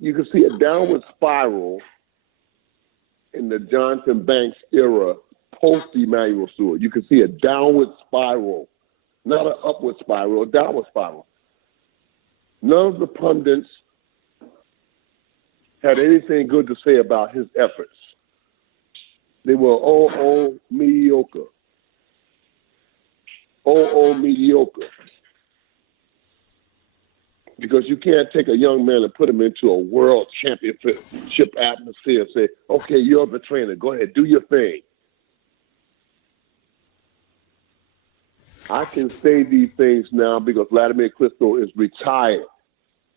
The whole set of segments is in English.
you can see a downward spiral in the Johnson Banks era post Emanuel Steward. You can see a downward spiral, not an upward spiral, a downward spiral. None of the pundits had anything good to say about his efforts. They were mediocre. Mediocre. Because you can't take a young man and put him into a world championship atmosphere and say, okay, you're the trainer. Go ahead, do your thing. I can say these things now because Vladimir Klitschko is retired.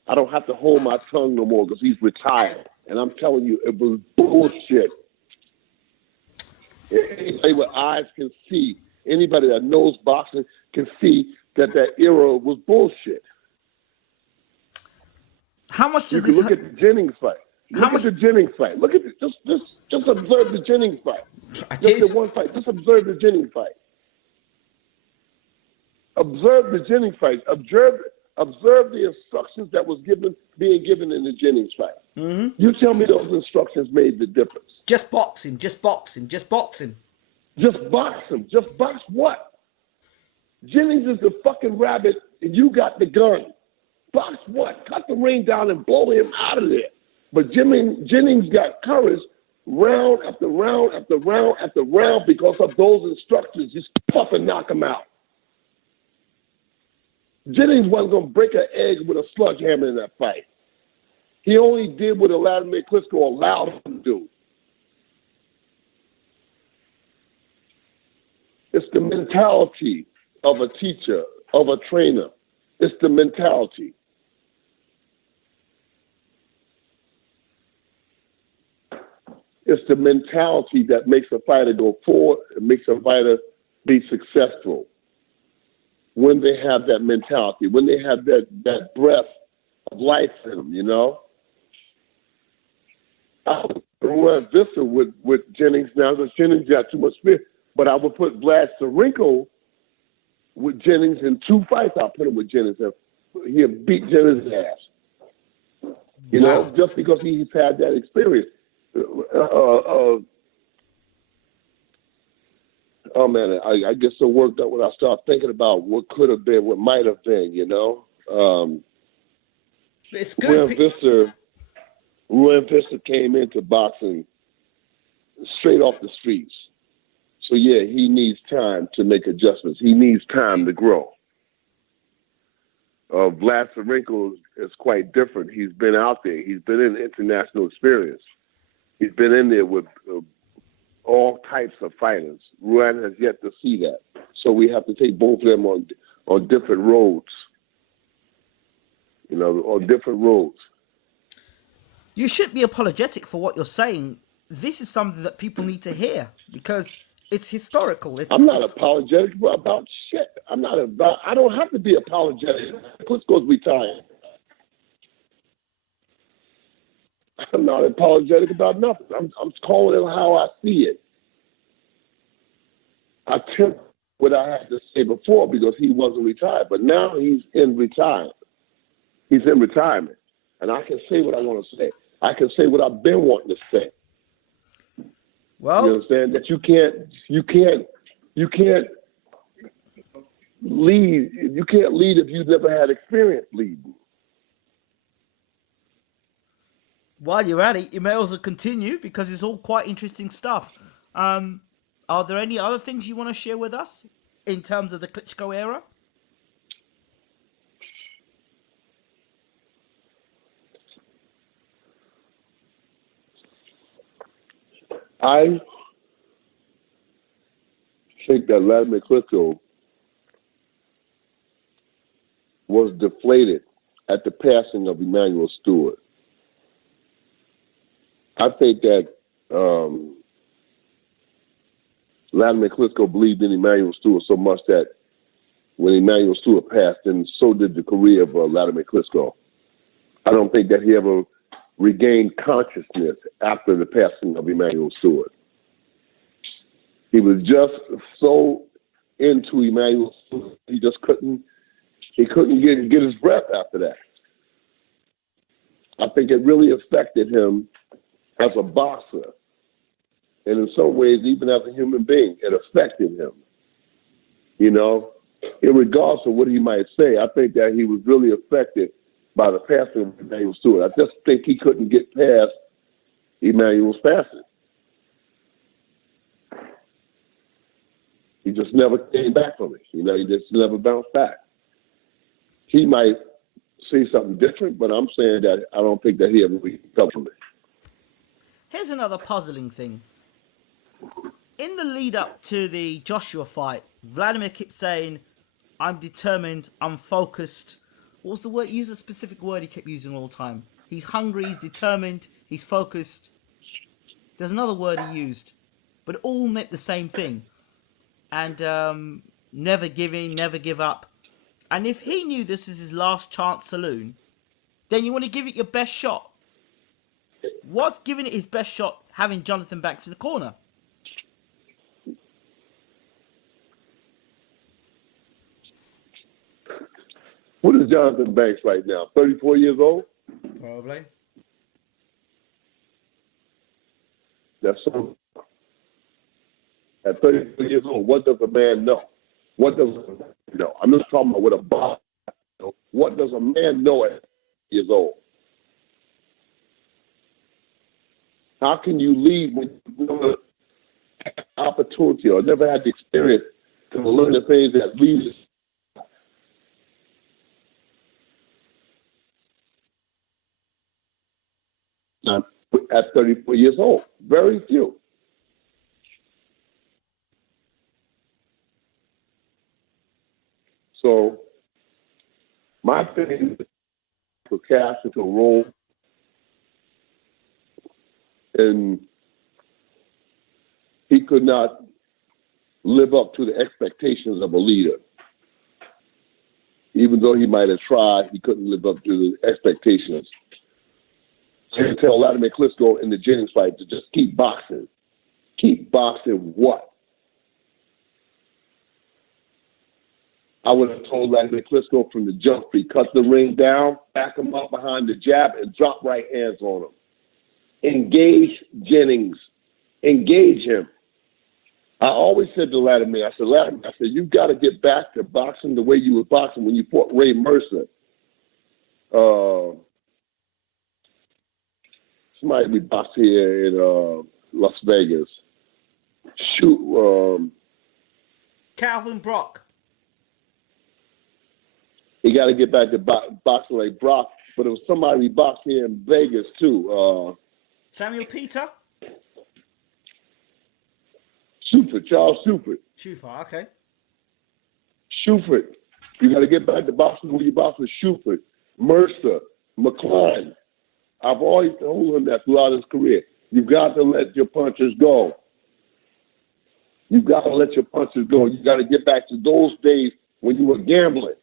I don't have to hold my tongue no more because he's retired. And I'm telling you, it was bullshit. Anybody with eyes can see. Anybody that knows boxing can see that era was bullshit. How much does you can look at the Jennings fight. Look at the Jennings fight. Look at just observe the Jennings fight. Just the one fight. Just observe the Jennings fight. Observe the Jennings fight. Observe the instructions that was being given in the Jennings fight. Mm-hmm. You tell me those instructions made the difference. Just boxing, just boxing, just boxing. Just box him. Just box what? Jennings is the fucking rabbit and you got the gun. Box what? Cut the ring down and blow him out of there. But Jennings got courage round after round after round after round because of those instructions. Just puff and knock him out. Jennings wasn't going to break an egg with a sledgehammer in that fight. He only did what Vladimir Klitschko allowed him to do. It's the mentality of a teacher, of a trainer. It's the mentality. It's the mentality that makes a fighter go forward and makes a fighter be successful. When they have that mentality, when they have that breath of life in them, you know? I would run Vista with Jennings now because Jennings got too much fear. But I would put Vlad Sarenko with Jennings in 2 fights. I'll put him with Jennings. He'll beat Jennings' ass. You know, just because he's had that experience. Oh man, I get so worked up when I start thinking about what could have been, what might have been, you know. It's good. Ruan Vista came into boxing straight off the streets. So yeah, he needs time to make adjustments. He needs time to grow. Vlad Sarenko is quite different. He's been out there. He's been in international experience. He's been in there with all types of fighters. Ruan has yet to see that. So we have to take both of them on different roads. You know, on different roads. You shouldn't be apologetic for what you're saying. This is something that people need to hear because it's historical. I'm not apologetic about shit. I don't have to be apologetic. Klitschko's retired. I'm not apologetic about nothing. I'm calling it how I see it. I took what I had to say before because he wasn't retired, but now he's in retirement. He's in retirement, and I can say what I want to say. I can say what I've been wanting to say. Well, you understand that you can't lead. You can't lead if you've never had experience leading. While you're at it, you may also continue because it's all quite interesting stuff. Are there any other things you want to share with us in terms of the Klitschko era? I think that Vladimir Klitschko was deflated at the passing of Emanuel Steward. I think that Vladimir Klitschko believed in Emanuel Steward so much that when Emanuel Steward passed, and so did the career of Vladimir Klitschko. I don't think that he ever regained consciousness after the passing of Emanuel Steward. He was just so into Emanuel Steward, he couldn't get his breath after that. I think it really affected him as a boxer. And in some ways, even as a human being, it affected him. You know, regardless of what he might say, I think that he was really affected by the passing of Emanuel Steward. I just think he couldn't get past Emanuel's passing. He just never came back from it. You know, he just never bounced back. He might say something different, but I'm saying that I don't think that he ever recovered from it. Here's another puzzling thing. In the lead up to the Joshua fight, Vladimir kept saying, I'm determined, I'm focused. What was the word? Use a specific word he kept using all the time. He's hungry, he's determined, he's focused. There's another word he used, but it all meant the same thing. And never give in, never give up. And if he knew this was his last chance saloon, then you want to give it your best shot. What's giving it his best shot having Jonathan Banks in the corner? What is Jonathan Banks right now? 34 years old? Probably. That's so. At 34 years old, what does a man know? What does a man know? I'm just talking about what a boss knows. What does a man know at 34 years old? How can you lead when you never had the opportunity or never had the experience to learn the things that leaders? At 34 years old, very few. So, my opinion is for Cash into a role, and he could not live up to the expectations of a leader. Even though he might have tried, he couldn't live up to the expectations. I can tell Vladimir Klitschko in the Jennings fight to just keep boxing. Keep boxing what? I would have told Vladimir Klitschko from the jump, he cut the ring down, back him up behind the jab, and drop right hands on him. Engage Jennings. Engage him. I always said to Vladimir, I said, you've got to get back to boxing the way you were boxing when you fought Ray Mercer. Somebody we boxed here in Las Vegas. Calvin Brock. He got to get back to boxing like Brock, but it was somebody we boxed here in Vegas too. Samuel Peter? Shuford, Charles Shuford. Shuford, okay. Shuford. You got to get back to boxing when you box with Shuford, Mercer, McCline. I've always told him that throughout his career. You've got to let your punches go. You've got to let your punches go. You got to get back to those days when you were gambling.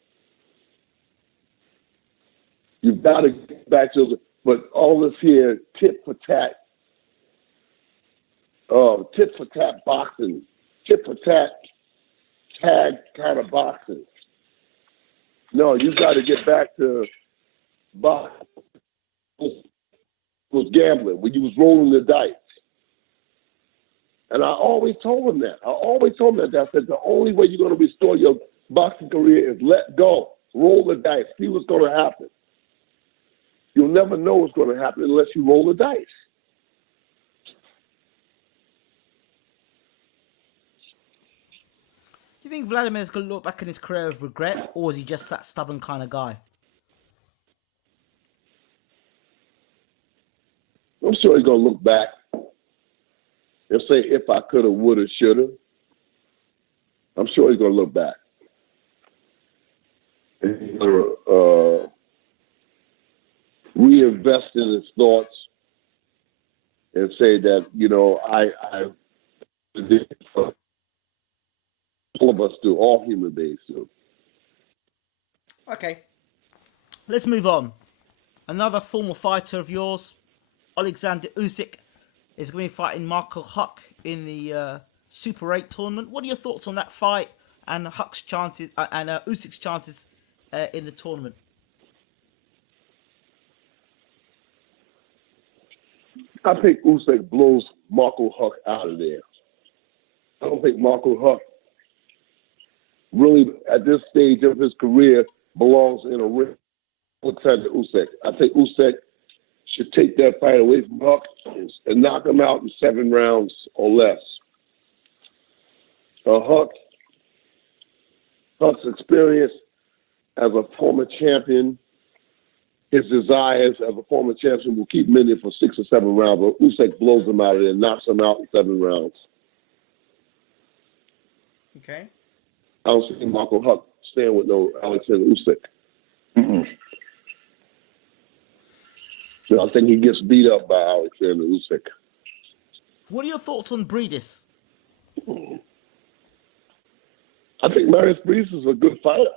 You've got to get back to but all this here tit for tat boxing, tit for tat tag kind of boxing. No, you got to get back to boxing. Was gambling when you was rolling the dice. And I always told him that. I said the only way you're going to restore your boxing career is let go, roll the dice, see what's going to happen. You'll never know what's going to happen unless you roll the dice. Do you think Vladimir's going to look back in his career with regret, or is he just that stubborn kind of guy? I'm sure he's going to look back and say, if I could have, would have, should have. I'm sure he's going to look back. And he's going to reinvest in his thoughts and say that, you know, all of us do, all human beings do. Okay, let's move on. Another former fighter of yours, Alexander Usyk, is going to be fighting Marco Huck in the Super 8 tournament. What are your thoughts on that fight and Huck's chances and Usyk's chances in the tournament? I think Usyk blows Marco Huck out of there. I don't think Marco Huck really, at this stage of his career, belongs in a ring with Alexander Usyk. I think Usyk should take that fight away from Huck and knock him out in 7 rounds or less. Huck's experience as a former champion, his desires as a former champion will keep him in there for 6 or 7 rounds, but Usyk blows him out of there and knocks him out in 7 rounds. Okay. I don't see Marco Huck staying with no Alexander Usyk. Mm-mm. So I think he gets beat up by Alexander Usyk. What are your thoughts on Breedis? I think Marius Breedis is a good fighter.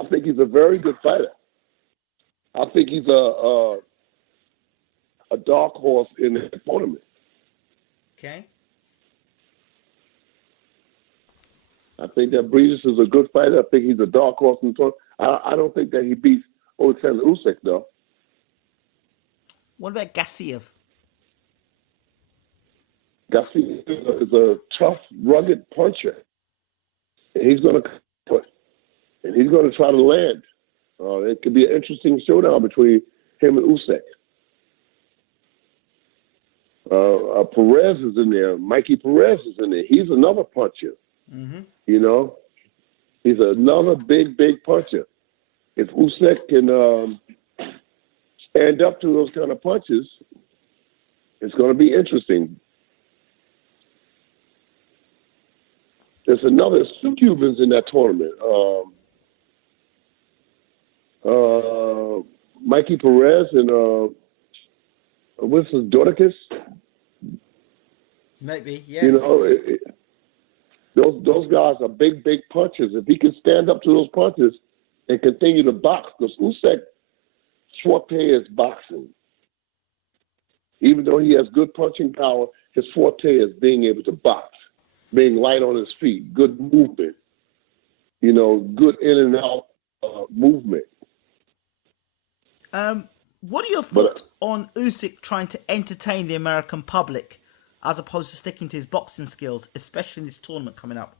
I think he's a very good fighter. I think he's a dark horse in the tournament. Okay. I think that Breedis is a good fighter. I think he's a dark horse in the tournament. I don't think that he beats Alexander Usyk, though. What about Gassiev? Gassiev is a tough, rugged puncher. And he's going to put, and he's going to try to land. It could be an interesting showdown between him and Usyk. Perez is in there. Mikey Perez is in there. He's another puncher. Mm-hmm. You know, he's another big puncher. If Usyk can stand up to those kind of punches, it's going to be interesting. There's 2 Cubans in that tournament. Mikey Perez and what's his Dodicus? Maybe, yes. You know, those guys are big punchers. If he can stand up to those punches and continue to box, because Usyk's forte is boxing. Even though he has good punching power, his forte is being able to box, being light on his feet, good movement, you know, good in and out movement. What are your thoughts on Usyk trying to entertain the American public as opposed to sticking to his boxing skills, especially in this tournament coming up?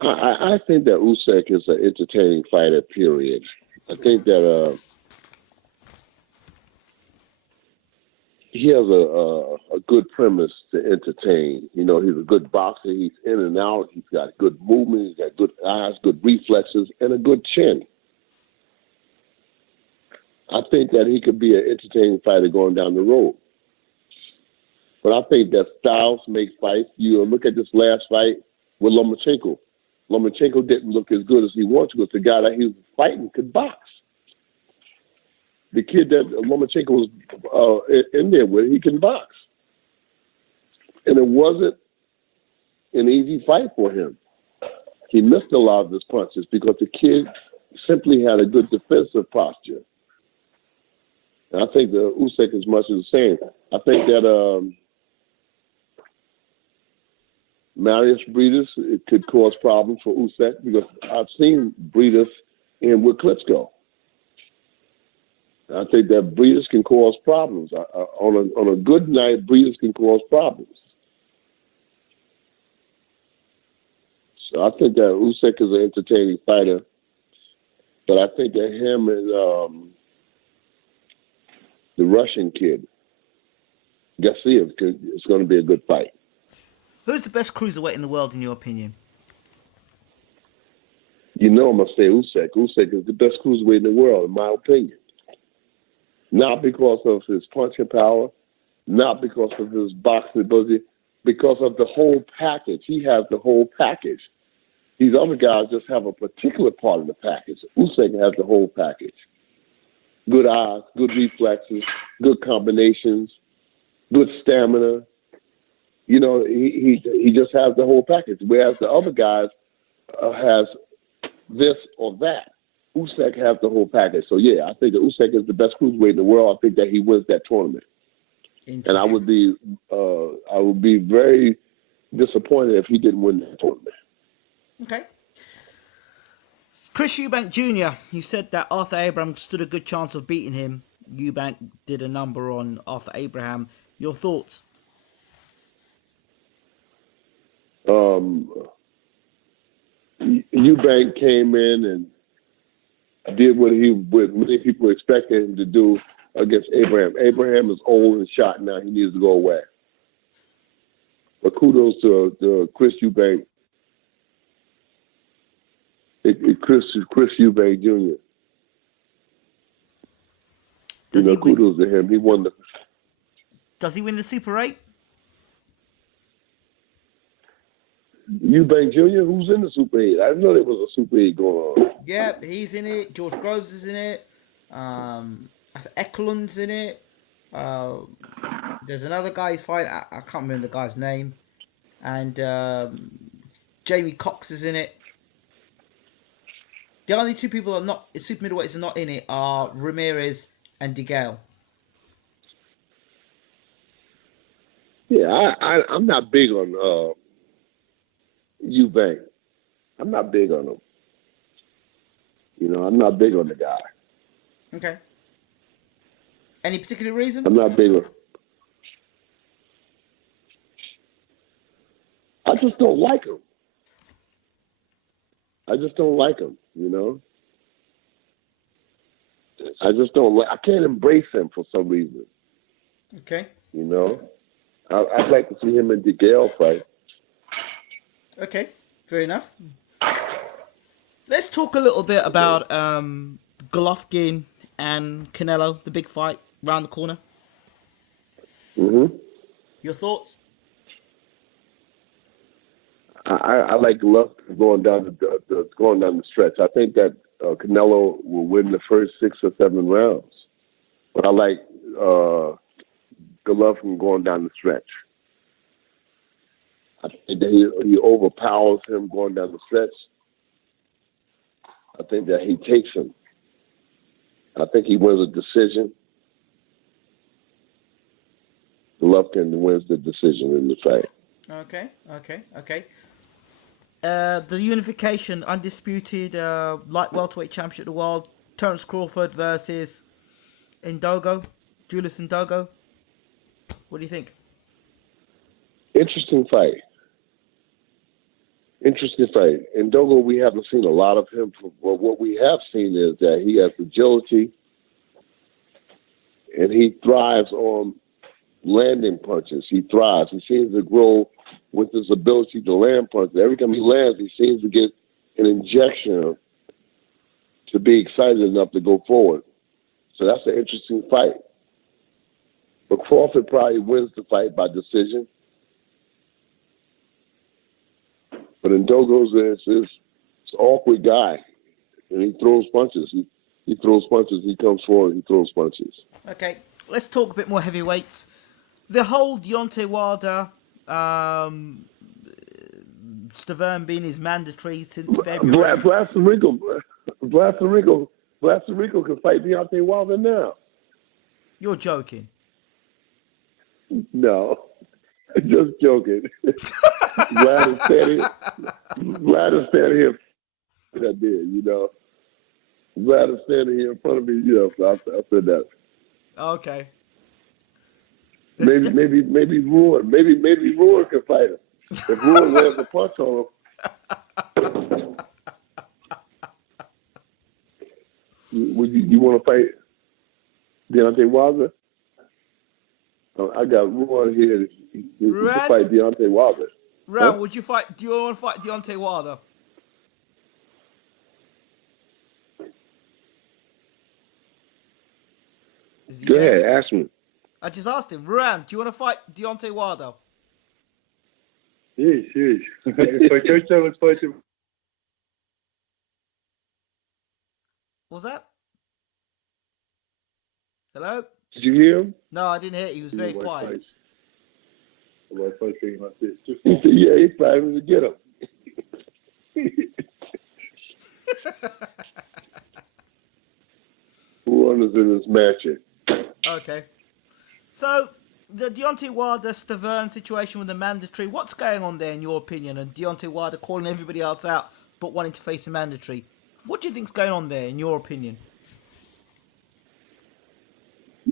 I think that Usyk is an entertaining fighter, period. I think that he has a good premise to entertain. You know, he's a good boxer. He's in and out. He's got good movement. He's got good eyes, good reflexes, and a good chin. I think that he could be an entertaining fighter going down the road. But I think that styles make fights. You look at this last fight with Lomachenko. Lomachenko didn't look as good as he wanted to because the guy that he was fighting could box. The kid that Lomachenko was in there with, he can box. And it wasn't an easy fight for him. He missed a lot of his punches because the kid simply had a good defensive posture. And I think the Usyk is much the same. I think that Marius Breedis, it could cause problems for Usyk because I've seen Breedis in with Klitschko. I think that Breedis can cause problems. On a good night, Breedis can cause problems. So I think that Usyk is an entertaining fighter, but I think that him and the Russian kid, Gassiev, is going to be a good fight. Who's the best cruiserweight in the world, in your opinion? You know I'm going to say Usyk. Usyk is the best cruiserweight in the world, in my opinion. Not because of his punching power, not because of his boxing ability, because of the whole package. He has the whole package. These other guys just have a particular part of the package. Usyk has the whole package. Good eyes, good reflexes, good combinations, good stamina. You know, he just has the whole package, whereas the other guys has this or that. Usyk has the whole package. So, yeah, I think that Usyk is the best cruiserweight in the world. I think that he wins that tournament. And I would be very disappointed if he didn't win that tournament. Okay. Chris Eubank Jr., you said that Arthur Abraham stood a good chance of beating him. Eubank did a number on Arthur Abraham. Your thoughts? Eubank came in and did what many people expected him to do against Abraham. Abraham is old and shot now. He needs to go away. But kudos to Chris Eubank. Chris Eubank Jr. Kudos to him. He won the. Does he win the Super 8? Eubank Jr. Who's in the Super 8? I didn't know there was a Super 8 going on. Yeah, he's in it. George Groves is in it. Eklund's in it. There's another guy he's fighting. I can't remember the guy's name. And Jamie Cox is in it. The only two people that are not super middleweights are not in it are Ramirez and DeGale. Yeah, I'm not big on Eubank. I'm not big on him. I'm not big on the guy. Okay. Any particular reason? I'm not big on. I just don't like him. I just don't like him. I just don't like. I can't embrace him for some reason. Okay. I'd like to see him and DeGale fight. Okay, fair enough. Let's talk a little bit about Golovkin and Canelo, the big fight round the corner. Mm-hmm. Your thoughts? I like Golovkin going down the stretch. I think that Canelo will win the first 6 or 7 rounds, but I like Golovkin going down the stretch. I think that he overpowers him going down the stretch. I think that he takes him. I think he wins a decision. Golovkin wins the decision in the fight. Okay. The unification, undisputed light welterweight championship of the world, Terence Crawford versus Julius Ndogo. What do you think? Interesting fight. Ndogo, we haven't seen a lot of him. But what we have seen is that he has agility, and he thrives on landing punches. He thrives. He seems to grow with his ability to land punches. Every time he lands, he seems to get an injection to be excited enough to go forward. So that's an interesting fight. But Crawford probably wins the fight by decision. But Ndogo's is an awkward guy, and he throws punches. He throws punches. He comes forward. He throws punches. Okay, let's talk a bit more heavyweights. The whole Deontay Wilder, Stavern being his mandatory since February. Blasterico can fight Deontay Wilder now. You're joking. No, just joking. Vlad is standing here. That did, Vlad is standing here in front of me, so I said that. Okay. Maybe Roar. Maybe Roar can fight him. If Roar lands a punch on him. You want to fight Deontay Wilder? I got Roar here to fight Deontay Wilder. Ram, do you want to fight Deontay Wilder? Go ahead, ask me. I just asked him, Ram, do you want to fight Deontay Wilder? Yes. If I coach, I would fight him. What was that? Hello? Did you hear him? No, I didn't hear it. He was very quiet. Well, I fight him like this. He said, yeah, he's fighting to get him. Who runs in this match? Okay. So, the Deontay Wilder-Stavern situation with the mandatory, what's going on there in your opinion? And Deontay Wilder calling everybody else out but wanting to face a mandatory. What do you think's going on there, in your opinion?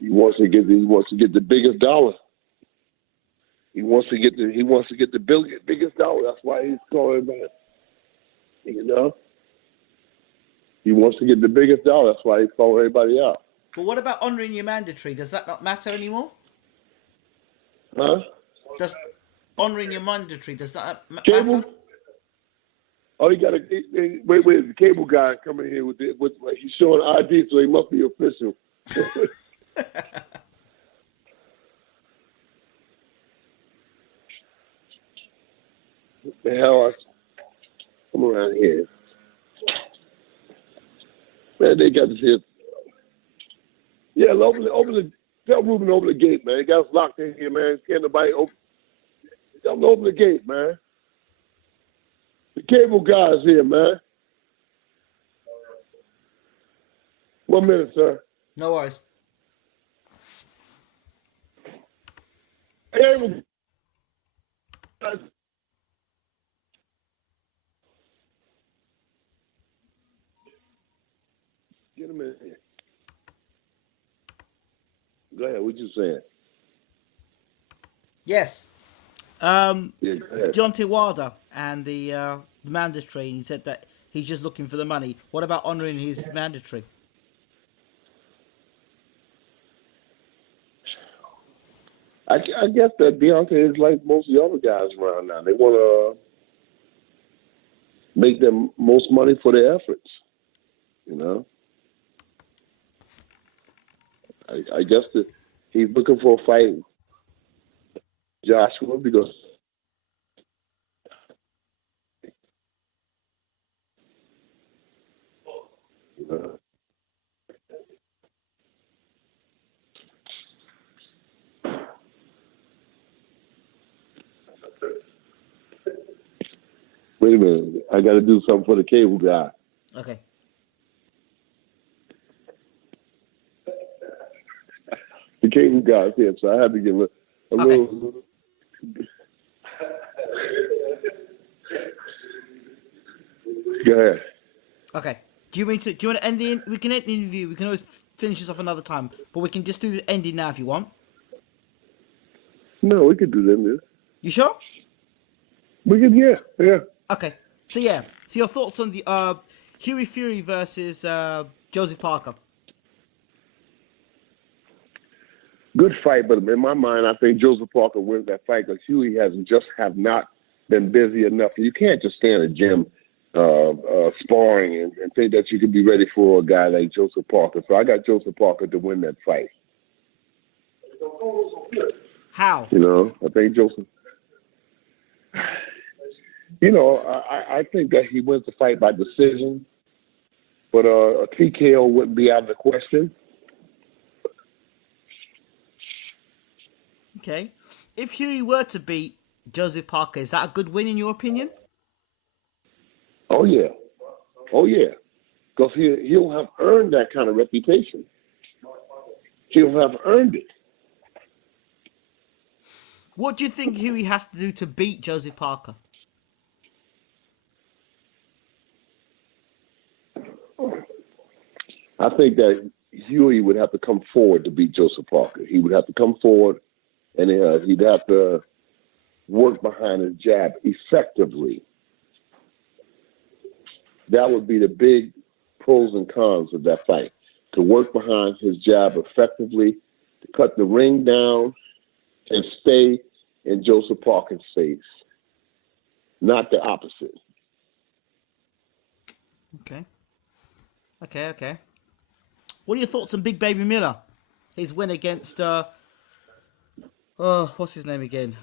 He wants to get the biggest dollar. He wants to get the biggest dollar. That's why he's calling back. You know, he wants to get the biggest dollar. That's why he's calling everybody out. But what about honouring your mandatory? Does that not matter anymore? Huh? Does honouring your mandatory, does that Cable? matter? Oh, you got to wait. The cable guy coming here with he's showing ID, so he must be official. What the hell? Come around here, man. They got this here. Yeah, open the. Tell Ruben open the gate, man. He got us locked in here, man. Can't nobody open. Tell him to open the gate, man. The cable guy is here, man. 1 minute, sir. No worries. Hey, get him in here. Go ahead. What you saying? Yes. Yeah, go ahead. Deontay Wilder and the mandatory, and he said that he's just looking for the money. What about honouring his mandatory? I guess that Deontay is like most of the other guys around now. They want to make them most money for their efforts. You know. I guess that he's looking for a fight, Joshua, because wait a minute, I got to do something for the cable guy. Okay. The cable guy's here, so I had to give a little. Go ahead. Okay. Do you want to end the? We can end the interview. We can always finish this off another time, but we can just do the ending now if you want. No, we could do that. You sure? We could, yeah. Okay. So yeah. So your thoughts on the Hughie Fury versus Joseph Parker? Good fight, but in my mind, I think Joseph Parker wins that fight because Hughie have not been busy enough. You can't just stay in a gym sparring and think that you could be ready for a guy like Joseph Parker. So I got Joseph Parker to win that fight. How? You know, I think Joseph. You know, I think that he wins the fight by decision, but a TKO wouldn't be out of the question. Okay. If Hughie were to beat Joseph Parker, is that a good win in your opinion? Oh yeah, because he'll have earned that kind of reputation. He'll have earned it. What do you think Hughie has to do to beat Joseph Parker? I think that Hughie would have to come forward to beat Joseph Parker. He would have to come forward, and he'd have to work behind his jab effectively. That would be the big pros and cons of that fight. To work behind his jab effectively, to cut the ring down, and stay in Joseph Parker's face, not the opposite. Okay. What are your thoughts on Big Baby Miller? His win against what's his name again?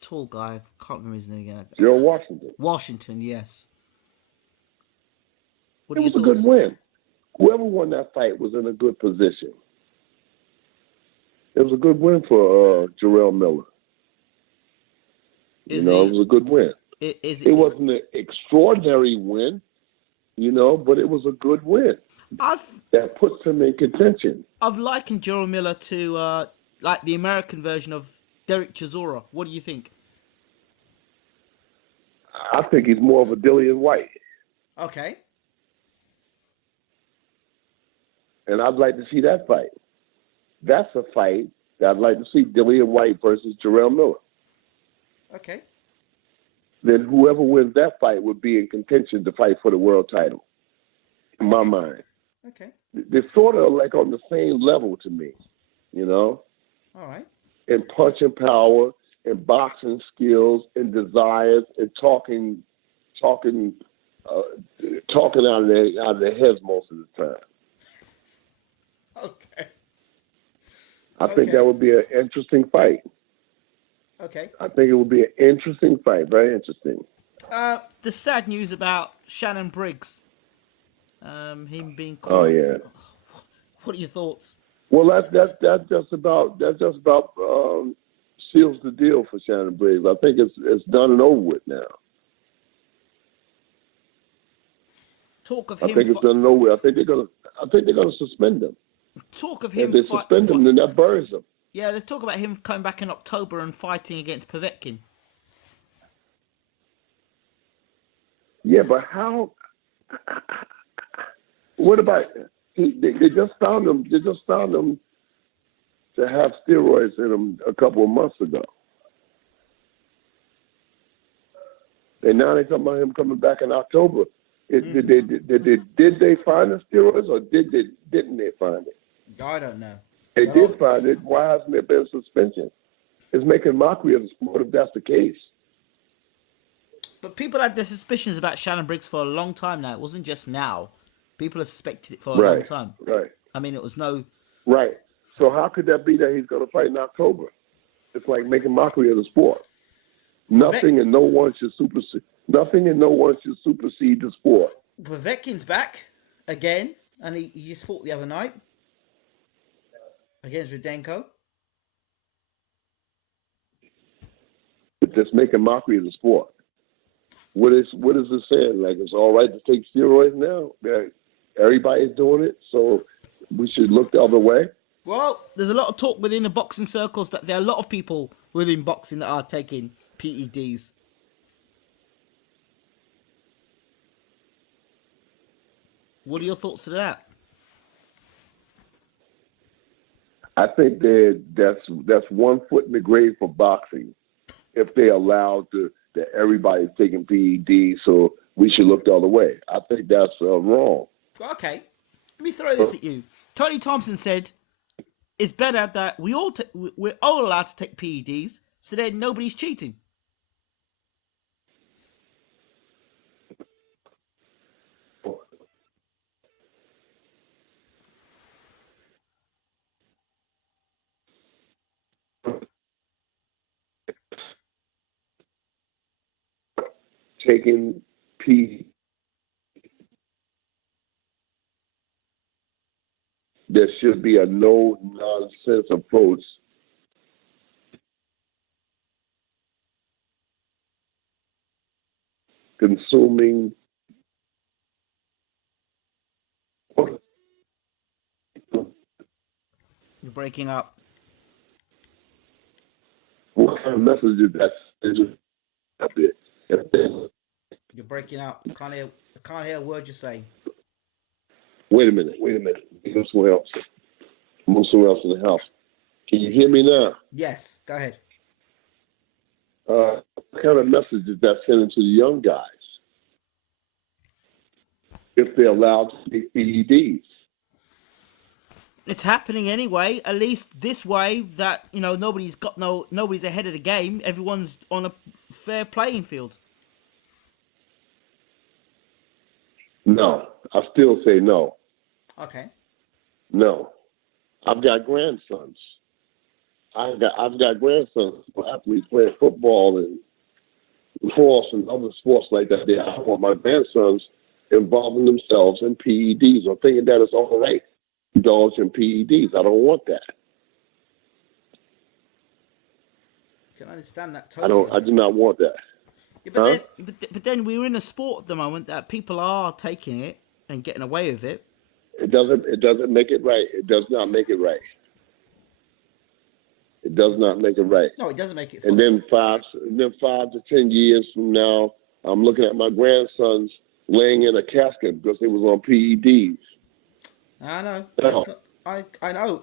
Tall guy, can't remember his name again. Joe Washington. Washington, yes. It was a good win. Whoever won that fight was in a good position. It was a good win for Jarrell Miller. It was a good win. It wasn't an extraordinary win, but it was a good win. That puts him in contention. I've likened Jarrell Miller to like the American version of Derek Chisora. What do you think? I think he's more of a Dillian White. Okay. And I'd like to see that fight. That's a fight that I'd like to see, Dillian White versus Jarrell Miller. Okay. Then whoever wins that fight would be in contention to fight for the world title, in my mind. Okay. They're sort of like on the same level to me, you know? All right. In punching power, in boxing skills, in desires, and talking out of their heads most of the time. Okay. I think that would be an interesting fight. Okay. I think it would be an interesting fight, very interesting. The sad news about Shannon Briggs, him being caught. Oh yeah. What are your thoughts? Well, that's just about seals the deal for Shannon Briggs. I think it's done and over with now. Talk of I him. think it's done and over with. I think they're gonna suspend him. Talk of him. If they suspend him, then that buries him. Yeah, there's talk about him coming back in October and fighting against Povetkin. Yeah, but how? What about? They just found him. They just found him to have steroids in him a couple of months ago, and now they're talking about him coming back in October. Did they find the steroids, or didn't they find it? I don't know. They did find it. Why hasn't there been suspension? It's making mockery of the sport if that's the case. But people had their suspicions about Shannon Briggs for a long time now. It wasn't just now. People have suspected it for a long time. Right. I mean, it was no... Right. So how could that be that he's going to fight in October? It's like making mockery of the sport. Nothing and no one should supersede the sport. Povetkin's back again, and he just fought the other night against Rudenko. It's just making mockery of the sport. What is it saying? Like, it's all right to take steroids now? Everybody's doing it, so we should look the other way? Well, there's a lot of talk within the boxing circles that there are a lot of people within boxing that are taking PEDs. What are your thoughts to that? I think that's 1 foot in the grave for boxing. If they allowed that everybody's taking PEDs, so we should look the other way. I think that's wrong. Okay, let me throw this at you. Tony Thompson said it's better that we're all allowed to take PEDs, so then nobody's cheating. Taking PEDs. There should be a no-nonsense approach. Consuming. You're breaking up. What kind of message is that? You're breaking up. I can't hear a word you're saying. Wait a minute. Go somewhere else. Move somewhere else in the house. Can you hear me now? Yes, go ahead. What kind of message is that sending to the young guys if they're allowed to take PEDs? It's happening anyway. At least this way, that nobody's ahead of the game. Everyone's on a fair playing field. No, I still say no. Okay. No, I've got grandsons. I've got grandsons who athletes playing football and lacrosse and other sports like that. I don't want my grandsons involving themselves in PEDs or thinking that it's all right to indulge in PEDs. I don't want that. I can understand that totally. I do not want that. Yeah, but then we're in a sport at the moment that people are taking it and getting away with it. It doesn't make it right. It does not make it right. It does not make it right. No, it doesn't make it. And then 5 to 10 years from now, I'm looking at my grandsons laying in a casket because they was on PEDs. I know. No. I know.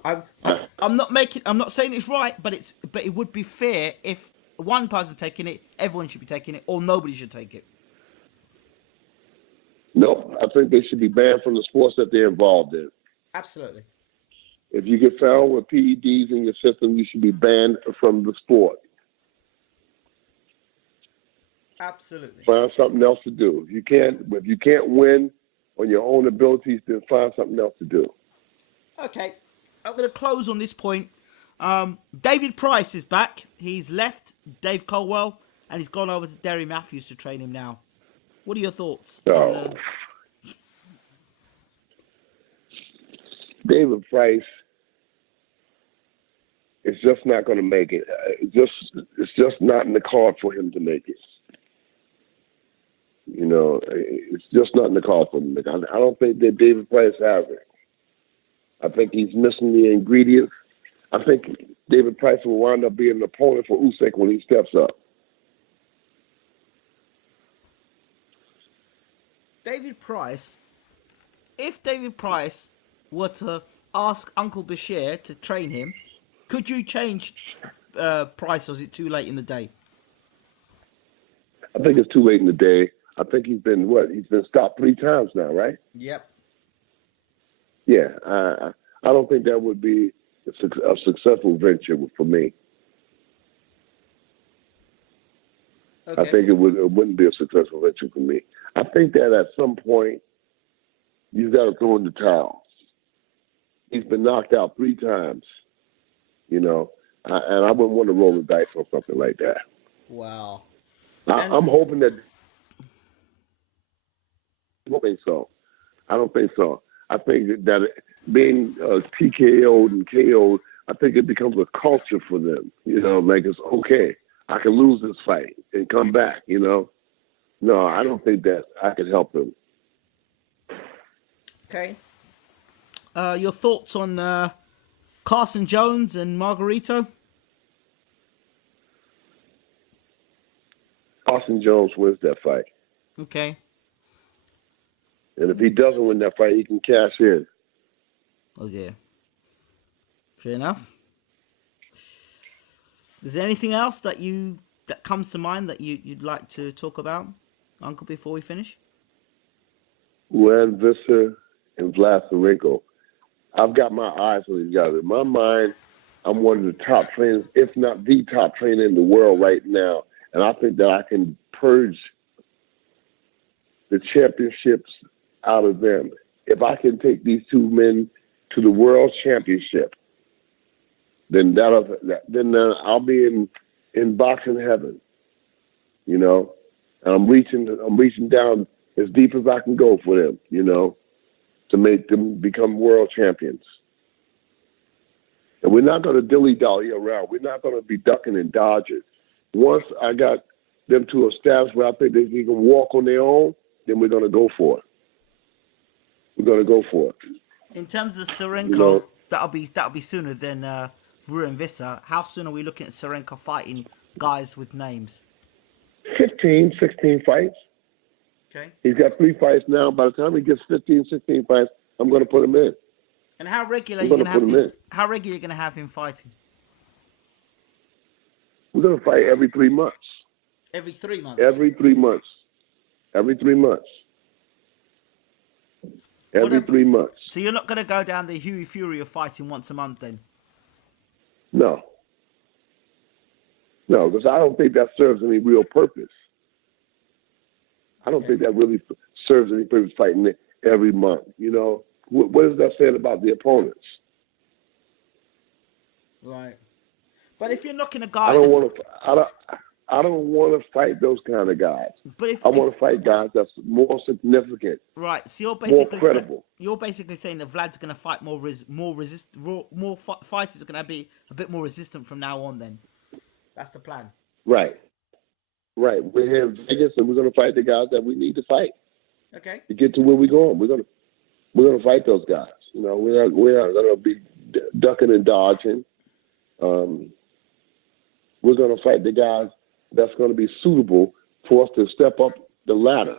I'm not saying it's right, but it would be fair if one person taking it, everyone should be taking it, or nobody should take it. No, I think they should be banned from the sports that they're involved in. Absolutely. If you get found with PEDs in your system, you should be banned from the sport. Absolutely. Find something else to do. If you can't win on your own abilities, then find something else to do. Okay, I'm going to close on this point. David Price is back. He's left Dave Colwell, and he's gone over to Derry Matthews to train him now. What are your thoughts? So, David Price is just not going to make it. It's just not in the card for him to make it. You know, it's just not in the card for him to make it. I don't think that David Price has it. I think he's missing the ingredients. I think David Price will wind up being an opponent for Usyk when he steps up. David Price, if David Price were to ask Uncle Bashir to train him, could you change Price, or is it too late in the day? I think it's too late in the day. I think he's been stopped 3 times now, right? Yep. Yeah, I don't think that would be a successful venture for me. Okay. I think it wouldn't be a successful venture for me. I think that at some point, you've got to throw in the towel. He's been knocked out 3 times, you know, and I wouldn't want to roll the dice on something like that. Wow. I'm hoping that. I don't think so. I think that being TKO'd and KO'd, I think it becomes a culture for them. You know, like it's okay. I can lose this fight and come back, you know. No, I don't think that I can help them. Okay. Your thoughts on Carson Jones and Margarito? Carson Jones wins that fight. Okay. And if he doesn't win that fight, he can cash in. Oh dear. Fair enough. Is there anything else that comes to mind that you'd like to talk about, Uncle, before we finish? Len Visser and Vlad Sarenko. I've got my eyes on these guys. In my mind, I'm one of the top trainers, if not the top trainer in the world right now. And I think that I can purge the championships out of them. If I can take these 2 men to the world championship, then I'll be in boxing heaven, you know. And I'm reaching down as deep as I can go for them, you know, to make them become world champions. And we're not going to dilly-dally around. We're not going to be ducking and dodging. Once I got them to a status where I think they can walk on their own, then we're going to go for it. We're going to go for it. In terms of Sarenko, you know, that'll be sooner than Vroo and Visser. How soon are we looking at Sarenko fighting guys with names? 15, 16 fights. Okay. He's got 3 fights now. By the time he gets 15, 16 fights, I'm going to put him in. And how regular are you going to have him fighting? We're going to fight every 3 months. Every 3 months? Every 3 months. Every 3 months. Every 3 months. So you're not going to go down the Huey Fury of fighting once a month then? No. No, because I don't think that serves any real purpose. I don't think that really serves any purpose fighting every month. You know, what is that saying about the opponents? Right. But if you're knocking a guy, I don't want to fight those kind of guys. But I want to fight guys that's more significant. Right. So more credible. You're basically saying that Vlad's going to fight more fighters are going to be a bit more resistant from now on. Then that's the plan. Right. We're here in Vegas, and we're going to fight the guys that we need to fight. Okay. To get to where we're going, we're going to fight those guys. You know, we're not going to be ducking and dodging. We're going to fight the guys that's going to be suitable for us to step up the ladder.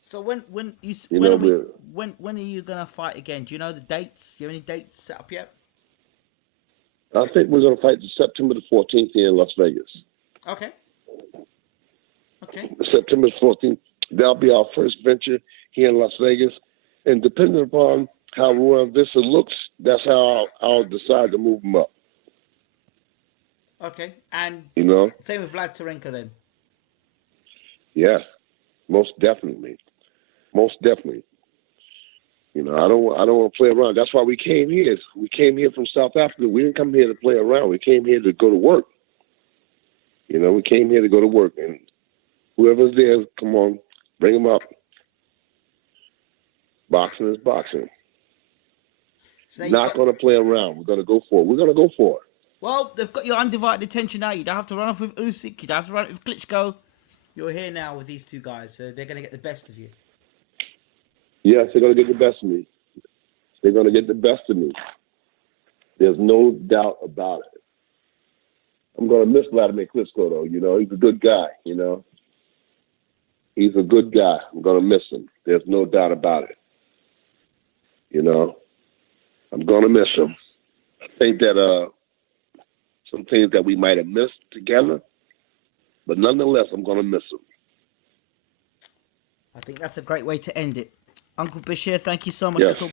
So when You know, when are you gonna fight again? Do you know the dates? Do you have any dates set up yet? I think we're going to fight September the 14th here in Las Vegas. Okay. Okay. September 14th. That'll be our first venture here in Las Vegas. And depending upon how Royal Vista looks, that's how I'll decide to move him up. Okay. And You know? same with Vlad Tsarenko then. Yes, most definitely. Most definitely. You know, I don't want to play around. That's why we came here. We came here from South Africa. We didn't come here to play around. We came here to go to work. You know, we came here to go to work. And whoever's there, come on, bring them up. Boxing is boxing. So Not going to play around. We're going to go for it. We're going to go for it. Well, they've got your undivided attention now. You don't have to run off with Usyk. You don't have to run off with Klitschko. You're here now with these two guys, so they're going to get the best of you. Yes, they're going to get the best of me. They're going to get the best of me. There's no doubt about it. I'm going to miss Vladimir Klitschko, though. You know, he's a good guy, you know. He's a good guy. I'm going to miss him. There's no doubt about it. You know, I'm going to miss him. I think that some things that we might have missed together, but nonetheless, I'm going to miss him. I think that's a great way to end it. Uncle Bashir, thank you so much Yes. for talking.